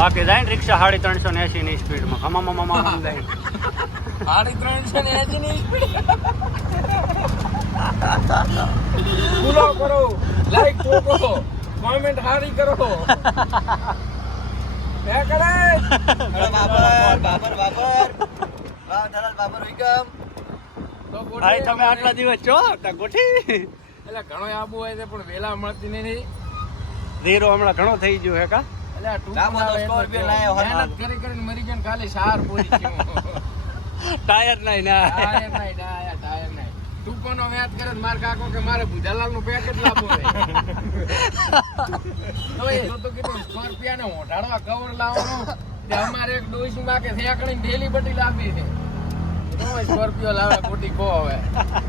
બાકી જાય ને રિક્ષા 380 ની સ્પીડમાં હમામ જાય 380 ની સ્પીડ ફોલો કરો, લાઈક ઠોકો, કોમેન્ટ હારી કરો. મે કરે બાબર વાહ ધરલ બાબર વિકમ તો આય તમે આટલા દિવસ છો તા ગોઠી એટલે ઘણો આબુ હોય છે પણ વેલા મળતી નહીં. ધીરો હમણાં ઘણો થઈ ગયો હે કા એટલે ટૂંકો સ્કોર્પિયો લાયો મહેનત કરી કરીને મરી જાય ખાલી સાર પૂરી થયું. ટાયર નહીં ના ટાયર નહીં ટૂંકોનો વ્યાજ કરે માર કાકો કે મારે ભુજાલાલ નું પેકેટ લાવવો છે. તો એ તો કીધું સ્કોર્પિયો ને ઓઢાડવા કવર લાવવાનો તે અમારે એક ડોશી માં કે થેકણી ઢેલી બટી લાવી છે. તો સ્કોર્પિયો લાવે ખોટી કો હવે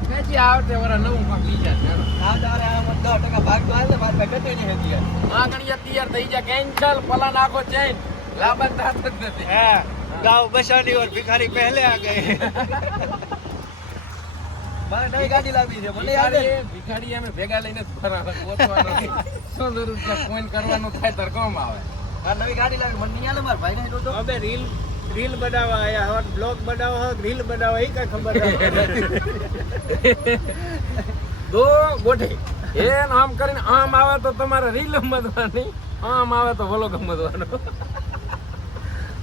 પછી આવતે વરા નવું કામ બીજા આવતે વરા 10% ભાગ તો હાલે માર પાસે ગટે નહીં હતી આ ગણિયા તૈયાર થઈ જાય કેન્સલ પલા નાખો ચેન લાબન થાત જ નથી. હે ગાવ બસાની ઓર ભિખારી પહેલે આ ગए મારે નવી ગાડી લાવી છે મને યાદ છે ભિખારી અમે ભેગા લઈને ફરવાનો ગોતવાનો 100 રૂપિયા કોઈન કરવાનું થાય તર કોમ આવે. આ નવી ગાડી લાવી મને નહીં આલે માર ભાઈ ને તો અબે રીલ બનાવવા આયા હોત બ્લોગ બનાવવા હોત રીલ બનાવવા એ કઈ ખબર દો ગોઠે એ આમ કરીને આમ આવે તો તમારે રીલ મદવાની આમ આવે તો વલો ગમદવાનો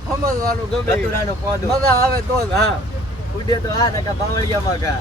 સમજવાનું ગમે મજા આવે તો જ હા ઉડે તો આ ને કા બાવળિયામાં કા